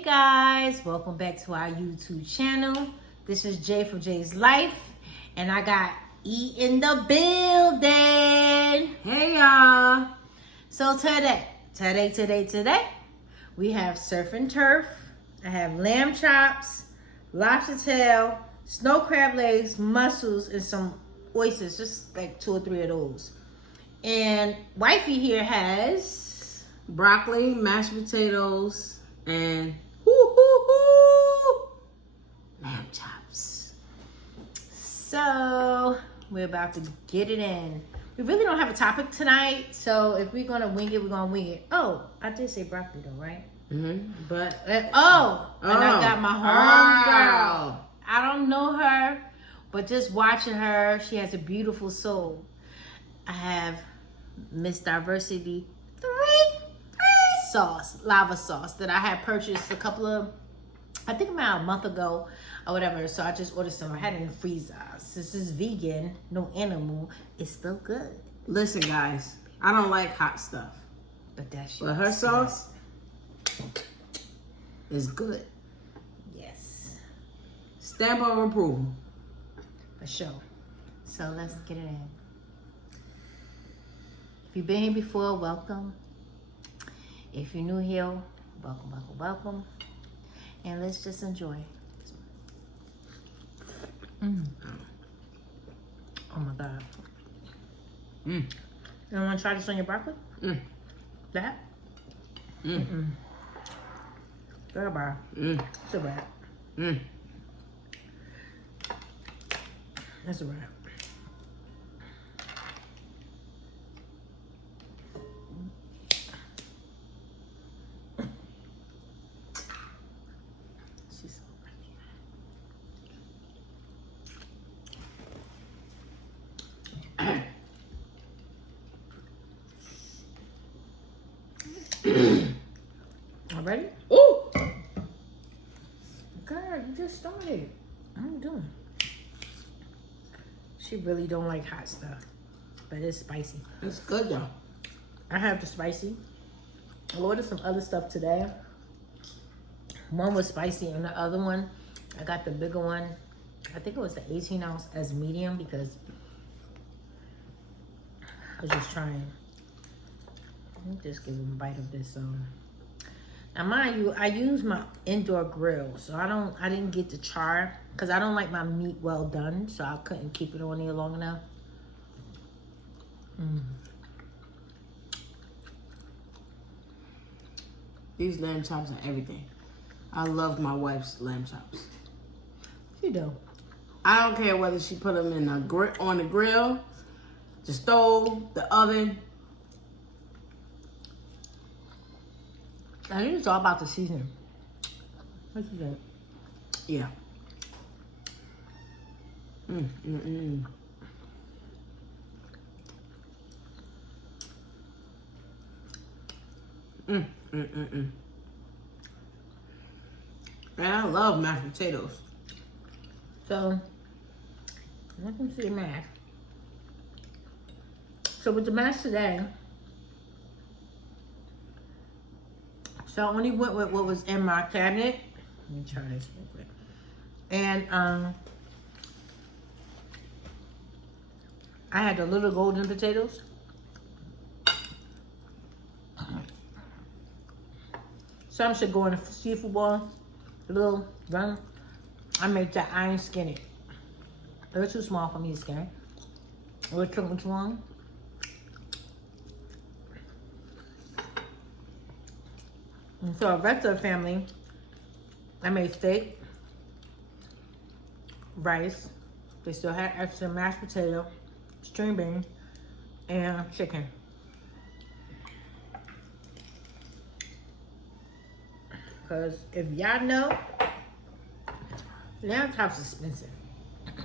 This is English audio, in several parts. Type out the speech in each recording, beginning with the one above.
Hey guys, welcome back to our YouTube channel. This is Jay from Jay's Life, and I got E in the building. Hey y'all. So today, we have surf and turf. I have lamb chops, lobster tail, snow crab legs, mussels, and some oysters, just like 2 or 3 of those. And wifey here has Broccoli, mashed potatoes, and lamb chops. So we're about to get it in. We really don't have a topic tonight, so if we're gonna wing it, we're gonna wing it. Oh, I did say broccoli though, right? But And I got my home girl. I don't know her, but just watching her, she has a beautiful soul. I have Miss Diversity 3 sauce, lava sauce that I had purchased I think about a month ago or whatever. So I just ordered some. I had it in the freezer. This is vegan, no animal. It's still good. Listen, guys, I don't like hot stuff, But that's but her sauce is good. Yes, Stamp of approval. for sure. So let's get it in. If you've been here before, welcome. If you're new here, welcome. And let's just enjoy. Oh my God. You want to try this on your broccoli? That? Goodbye. It's a wrap. That's a wrap. She's so All ready? Ooh. God, you just started. What are you doing? She really don't like hot stuff, but it's spicy. It's good though. I have the spicy. I ordered some other stuff today. One was spicy and the other one, I got the bigger one. I think it was the 18 ounce as medium because I was just trying. Let me just give them a bite of this. Now mind you, I use my indoor grill, so I didn't get the char because I don't like my meat well done, so I couldn't keep it on there long enough. These lamb chops are everything. I love my wife's lamb chops. You do. I don't care whether she put them in on the grill, the stove, the oven. I think it's all about the seasoning. What you think? Yeah. Man, I love mashed potatoes. So, let me see the mash. So with the mash today, so I only went with what was in my cabinet. Let me try this real quick. And I had the little golden potatoes. Some should go in a seafood bowl. The little run. I made that I ain't skin it. It was too small for me to skin. It took me too long. And so the rest of the family, I made steak, rice. They still had extra mashed potato, string beans, and chicken. Because if y'all know, lamb chops are expensive. Look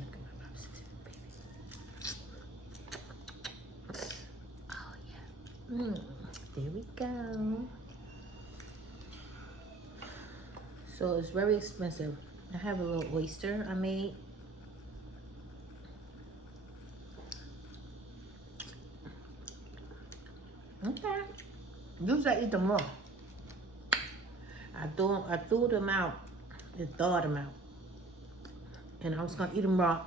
at my popsicle, baby. Oh yeah. There we go. So it's very expensive. I have a little oyster I made. Okay. Usually I eat them raw. I threw them out and thawed them out. And I was gonna eat them raw.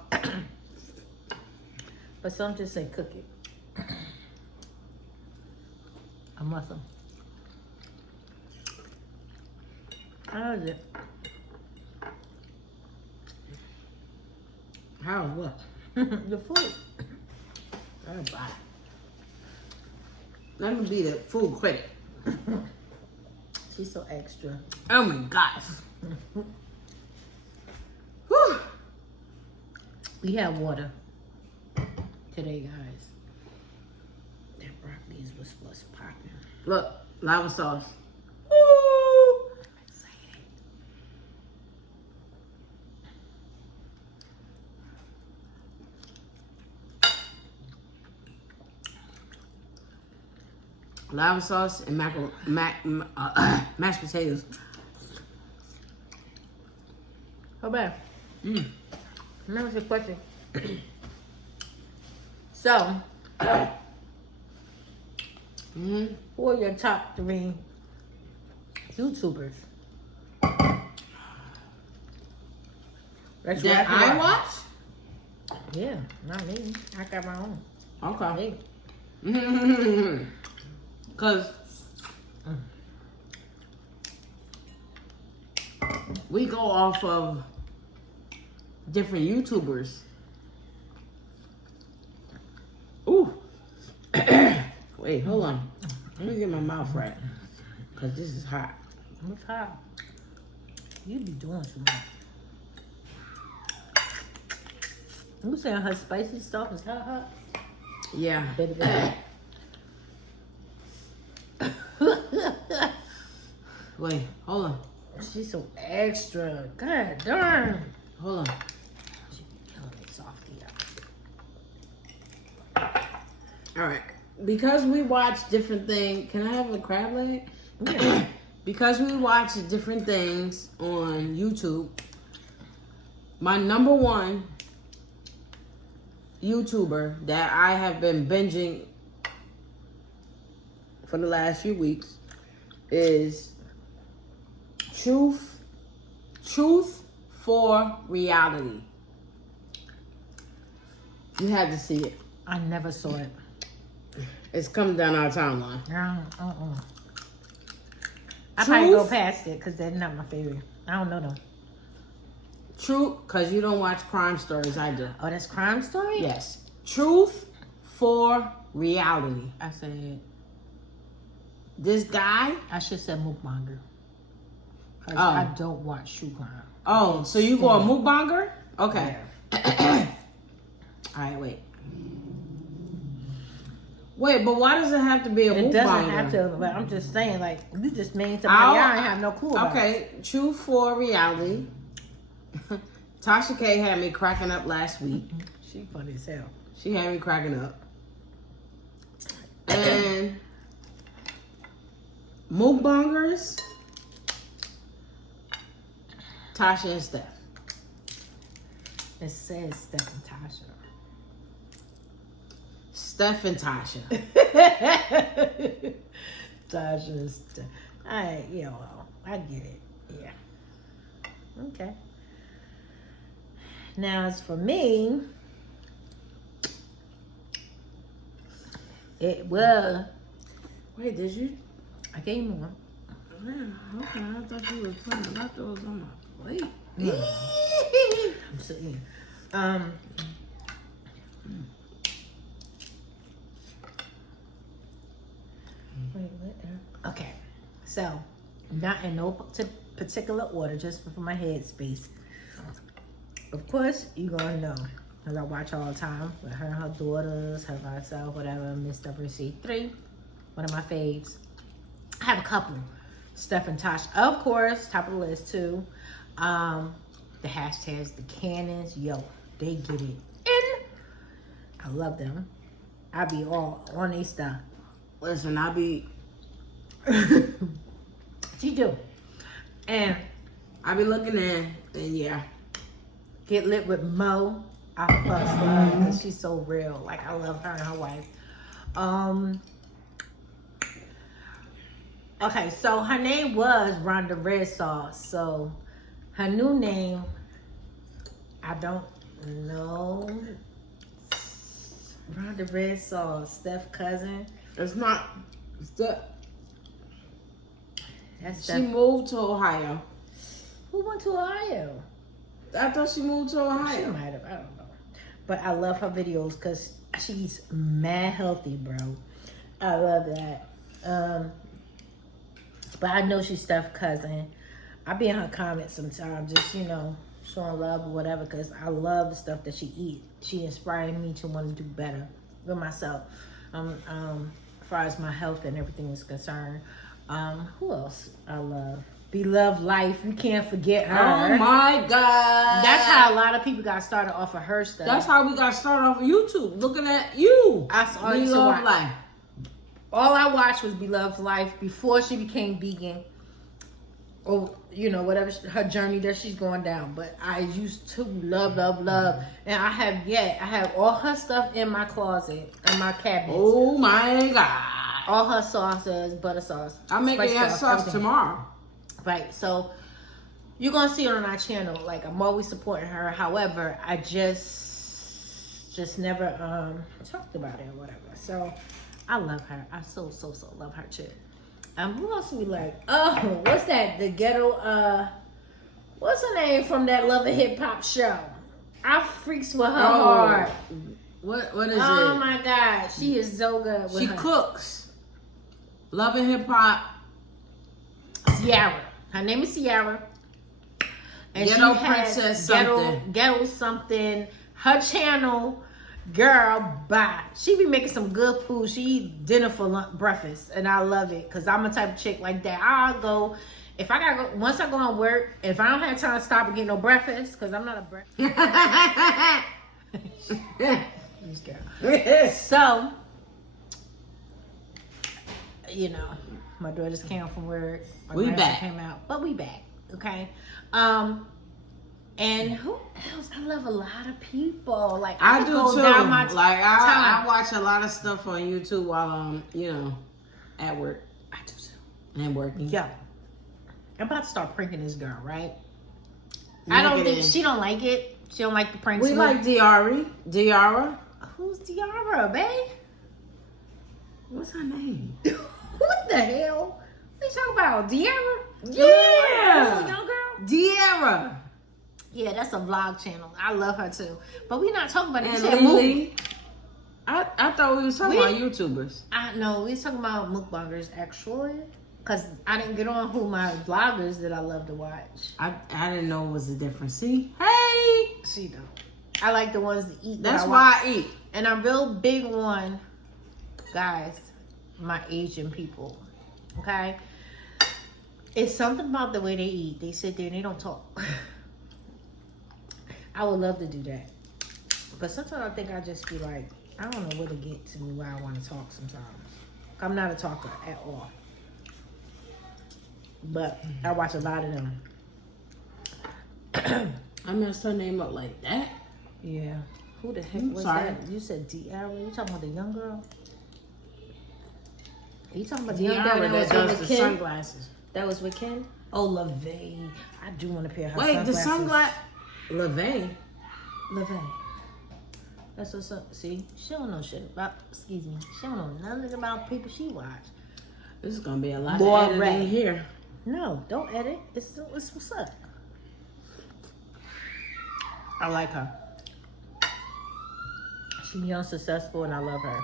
But some just say cook it. I must have. How is it? How what? The food. Everybody. Let me be the food critic. She's so extra. Oh my gosh. Whew. We have water today, guys. That broccoli was what's popping. Look, lava sauce. Ooh, I'm excited. Lava sauce and mashed potatoes. How bad? Mm. Remember the question. So, who are your top 3 YouTubers? That's That right. I watch? Yeah, not me. I got my own. Okay. Me. Because we go off of different YouTubers. Ooh. Wait, hold on. Let me get my mouth right. Because this is hot. What's hot? You be doing too much. You saying her spicy stuff is hot? Yeah. Baby. Wait, hold on. She's so extra. God darn. Hold on. She killing me softly. Alright. Because we watch different things. Can I have a crab leg? Yeah. Because we watch different things on YouTube, my number 1 YouTuber that I have been binging for the last few weeks is Truth for Reality. You had to see it. I never saw it. It's coming down our timeline. I probably go past it because they're not my favorite. I don't know them. Truth, because you don't watch crime stories, I do. Oh, that's Crime Story? Yes. Truth for Reality. I said, This guy. I should say Mukbanger. Because Oh. I don't watch true crime. Oh, so you go a mukbanger? Okay. Yeah. All right, wait. Wait, but why does it have to be a mukbanger? It doesn't have to, but I'm just saying, like, you just named somebody I have no clue about. Okay, Truth for Reality. Tasha K had me cracking up last week. She funny as hell. She had me cracking up. And mukbangers, Tasha and Steph. It says Steph and Tasha. Steph and Tasha. Tasha, Steph. I get it. Yeah. Okay. Now, as for me, it was. Wait, did you? I gave you one. Okay, I thought you were putting leftovers on my plate. I'm sitting. Wait, what? Okay, so not in no particular order, just for my headspace. Of course, you gonna know, because I watch all the time with her and her daughters, her myself, whatever. Miss WC3, one of my faves. I have a couple. Steph and Tosh, of course, top of the list too. The hashtags, the cannons, yo, they get it in. I love them. I be all on their stuff. Listen, I be. She do. And I be looking in, and yeah. Get Lit with Mo. I fucks with her because she's so real. Like, I love her and her wife. Okay, so her name was Rhonda Red Sauce. So her new name, I don't know. Rhonda Red Sauce, Steph cousin. It's not. That's She Steph. moved to Ohio. Who went to Ohio? I thought she moved to She Ohio. might have. I don't know. But I love her videos because she's mad healthy, bro. I love that. But I know she's Steph's cousin. I be in her comments sometimes, just, you know, showing love or whatever, because I love the stuff that she eats. She inspired me to want to do better with myself, as far as my health and everything is concerned. Who else I love? Beloved Life. You can't forget her. Oh my God. That's how a lot of people got started off of her stuff. That's how we got started off of YouTube. Looking at you. That's all I used to watch. Life. All I watched was Beloved Life before she became vegan, or you know, whatever her journey that she's going down. But I used to love, and I have all her stuff in my closet, in my cabinet. Oh my God. All her sauces, butter sauce. I'm making that sauce everything. tomorrow. Right, so you're gonna see it on our channel. Like, I'm always supporting her. However, I just never talked about it or whatever. So I love her. I so love her too. Who else do we like? Oh, what's that? The ghetto. What's her name from that Love and Hip Hop show? I freaks with her hard. What is it? Oh my God, she is so good. With She her. cooks. Love and Hip Hop. Ciara. Her name is Ciara. And Ghetto she has Princess ghetto something. Her channel, girl, bye. She be making some good food. She eat dinner for breakfast, and I love it because I'm a type of chick like that. I'll go if I gotta go. Once I go on work, if I don't have time to stop and get no breakfast, because I'm not a breakfast. So, you know, my daughters came home from work. My We grandson back. came out, but we back. Okay. And who else? I love a lot of people. Like I could do go too. down my Like time. I watch a lot of stuff on YouTube while I'm, you know, at work. I do too. And working. Yo, I'm about to start pranking this girl, right? I don't think she don't like it. She don't like the pranks. We like Diara. Who's Diara, babe? What's her name? What the hell? What you talking about? Diara? Yeah. Little young girl? Diara. Yeah, that's a vlog channel. I love her too. But we're not talking about it. And You said Lily. I thought we was talking about YouTubers. I know we was talking about mukbangers actually, because I didn't get on who my vloggers that I love to watch. I didn't know it was a difference. See? Hey! She don't. I like the ones that eat. That's that why I eat. And I'm real big on, guys, my Asian people. Okay? It's something about the way they eat. They sit there and they don't talk. I would love to do that. But sometimes I think I just be like, I don't know where to get to me where I want to talk sometimes. I'm not a talker at all. But I watch a lot of them. I messed her name up like that. Yeah. Who the heck was sorry. that? You said Diara? You talking about the young girl? You talking about the young girl Diara that that was does with the Ken? sunglasses. That was with Ken? Oh, LaVey. I do want to pair her Wait, sunglasses. the sunglasses. LaVey. LaVey. That's what's up. See? She don't know shit about, excuse me. She don't know nothing about people she watch. This is going to be a lot More of editing red. here. No, don't edit. It's what's up. I like her. She's young, successful, and I love her.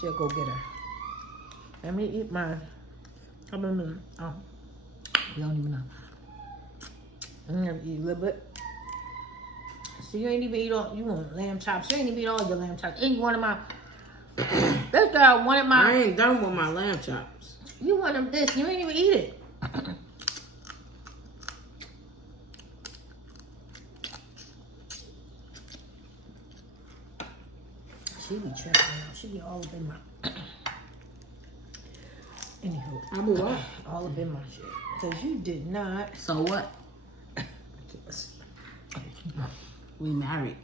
She'll go get her. Let me eat mine. Oh, you don't even know. I'm gonna eat a little bit. So you ain't even eat all. You want lamb chops? You ain't even eat all your lamb chops. And you wanted my. This girl wanted my. I ain't done with my lamb chops. You wanted this. You ain't even eat it. She be tripping now. She be all up in my. Anywho. I be what? All up in my shit. Because you did not. So what? We married.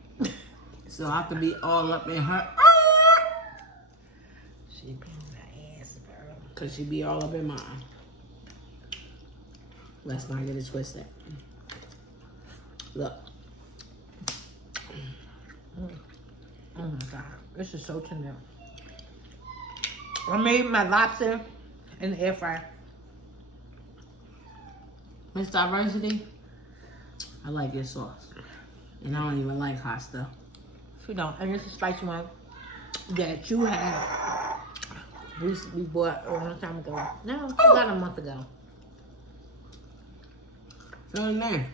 So I have to be all up in her. She be on my ass, bro. Because she be all up in mine. Let's not get it twisted. Look. Oh my God, this is so tender. I made my lobster in the air fryer. Miss Diversity, I like your sauce. And I don't even like hot stuff. You know, and it's a spicy one that you had. We bought a long time ago. No, about a month ago. So man.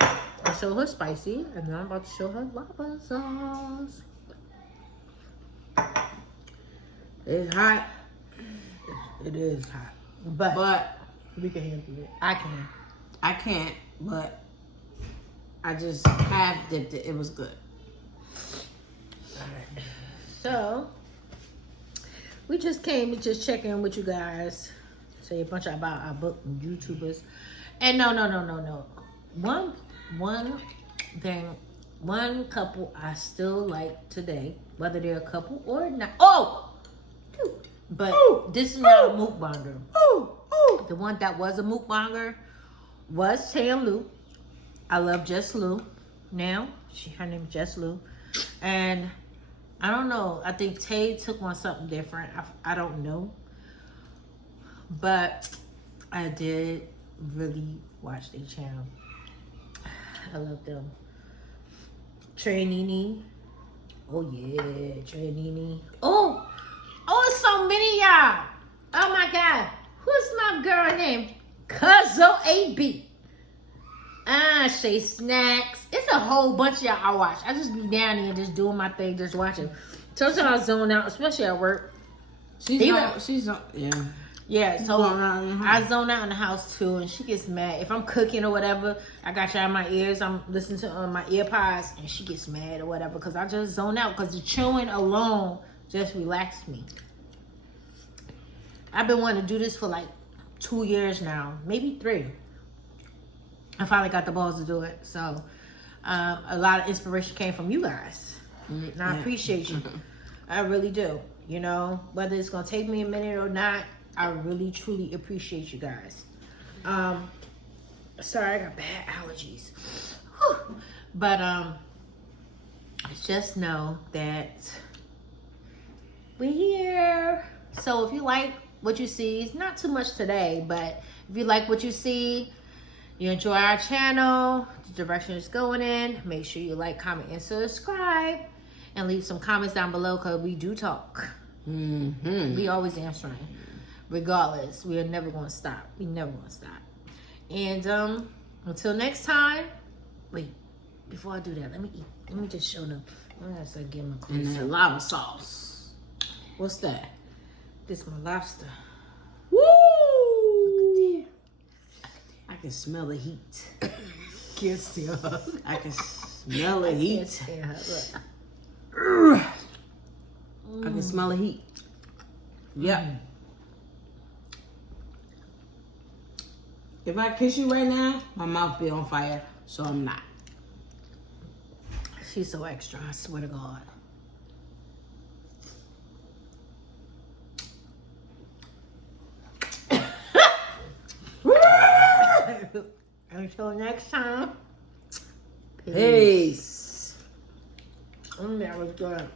I show her spicy, and then I'm about to show her lava sauce. It's hot. It is hot. But we can handle it. I can. I can't, but I just have dipped it. It was good. Alright. So we just came to just check in with you guys. Say a bunch about our book and YouTubers. And no. One couple I still like today, whether they're a couple or not. But this is not a mukbanger. The one that was a mukbanger was Tay Lou. I love Just Lou. Now her name is Just Lou, and I don't know. I think Tay took on something different. I don't know, but I did really watch their channel. I love them. Trey Nene. Oh yeah, Trey Nene. Oh, it's so many y'all. Oh my God. Who's my girl name? Cuzzo AB. Shay Snacks. It's a whole bunch of y'all I watch. I just be down there just doing my thing, just watching. Sometimes I zone out, especially at work. Yeah. Yeah, so I zone out in the house too, and she gets mad. If I'm cooking or whatever, I got y'all in my ears, I'm listening to my ear pods, and she gets mad or whatever, because I just zone out, because the chewing alone just relaxed me. I've been wanting to do this for like 2 years now, maybe 3. I finally got the balls to do it. So a lot of inspiration came from you guys. And I appreciate you. I really do. You know, whether it's going to take me a minute or not, I really, truly appreciate you guys. Sorry, I got bad allergies. Whew. But just know that we're here. So if you like what you see, it's not too much today, but if you like what you see, you enjoy our channel, the direction it's going in, make sure you like, comment, and subscribe, and leave some comments down below, because we do talk. We always answering, regardless. We are never going to stop. We never going to stop. And until next time, wait, before I do that, let me eat. Let me just show them. I'm going to give them a close. And that lava sauce. What's that? This is my lobster. Woo! I can smell the heat. Can't see her. I can smell the heat. Can't see her. Look. I can smell the heat. Yep. If I kiss you right now, my mouth be on fire, so I'm not. She's so extra, I swear to God. Until next time. Peace. Peace. That was good.